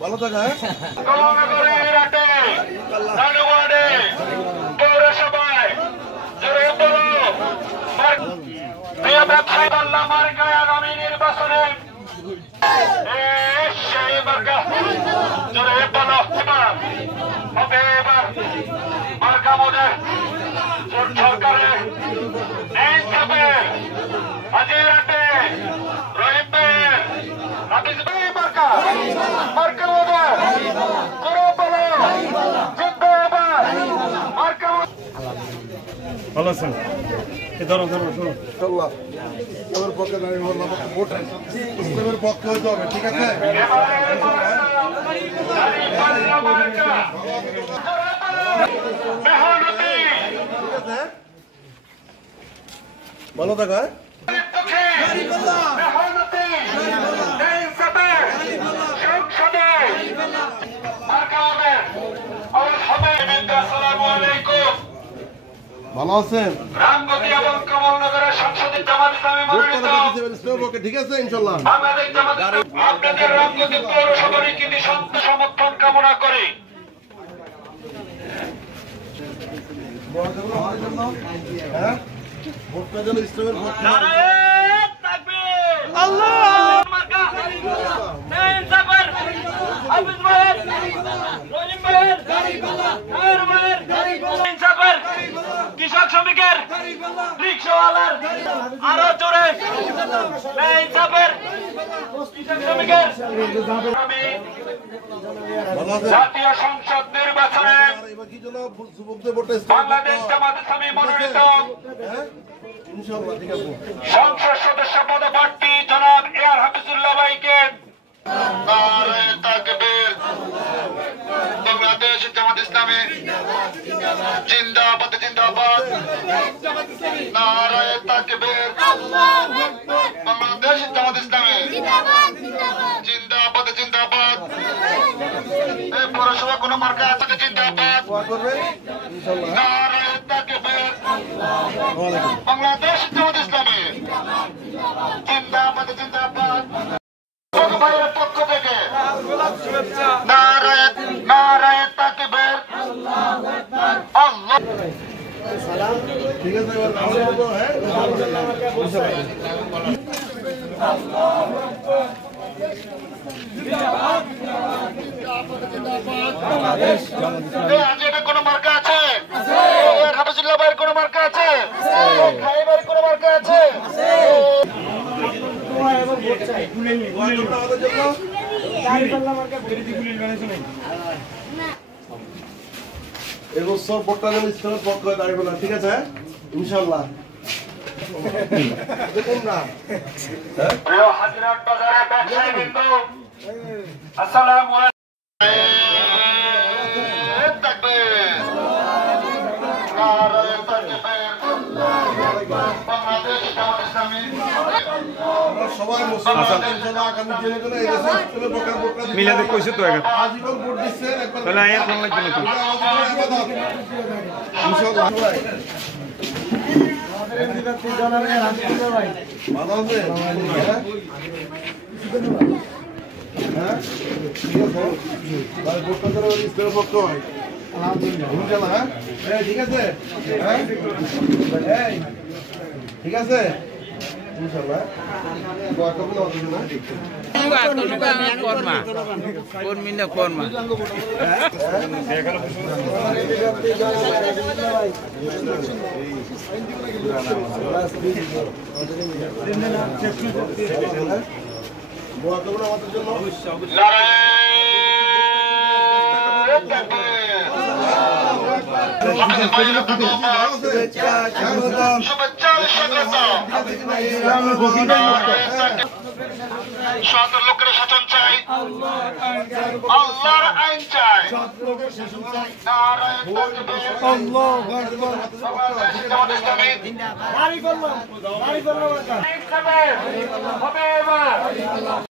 ভালো থাকা নির্বাচনে সরকারের ভালো আছেন ধরো ধরো শোনো ইসলামের পক্ষে দাঁড়িয়ে বললাম ভোট ইসলামের পক্ষে হইতে হবে ঠিক আছে ভালো থাকা ভালো আছেন ঠিক আছে ইনশাল্লাহ আপনাদের রামগতি পৌরসভার কিন্তু সমর্থন কামনা করি। কৃষক শ্রমিকের রিক্সাওয়ালার আরো জোরে কৃষক শ্রমিকের জাতীয় সংসদ নির্বাচনে বাংলাদেশ জামাত ইসলামী মনোনীত সংসদ সদস্য পদপ্রার্থী জনাব এআর হাফিজুল্লাহ ভাইকে বাংলাদেশ জামাত ইসলামী জিন্দাবাদ জিন্দাবাদ নারায়ে তাকবীর বাংলাদেশ জামাত ইসলামী জিন্দাবাদ জিন্দাবাদ এই পৌরসভা কোন মার্কা আছে জিন্দাবাদ নারায়ে তাকবীর বাংলাদেশ জামাত ইসলামী জিন্দাবাদ জিন্দাবাদ ভাইয়ের পক্ষ থেকে নারায়ে তাকবীর আল্লাহ ঠিক আছে কোন মার্কা আছে হাফিজুল্লাহ ভাইয়ের কোন মার্কা আছে ভাইয়ের কোন মার্কা আছে এবছর ভোটটা যেন ইসলামের পক্ষে দাঁড়িয়ে না ঠিক আছে ইনশাল্লাহ দেখুন না প্রিয় হাজিরাট বাজারে ব্যবসায়ীবৃন্দ আসসালামু আলাইকুম সবাই মুসলমানদের জন্য আগামী দিনের জন্য এই দেশে ইসলামের পক্ষে ভোটটা মিলাদে কইছে তো এখন আজীবন ভোট দিচ্ছেন একবার তাহলে আয়াত কোন লাগবে না ইনশাআল্লাহ ভাই ভালো আছে হ্যাঁ ঠিক আছে ভাই ভোটটা যেন ইসলামের পক্ষে হয় ইনশাআল্লাহ হ্যাঁ ঠিক আছে হ্যাঁ ঠিক আছে ইনশাআল্লাহ দোয়া করবেন আমাদের জন্য কর্মা দোয়া করবেন আমাদের জন্য সতের লোকের শাসন চাই আল্লাহর আইন চাই নারায়ে তাকবীর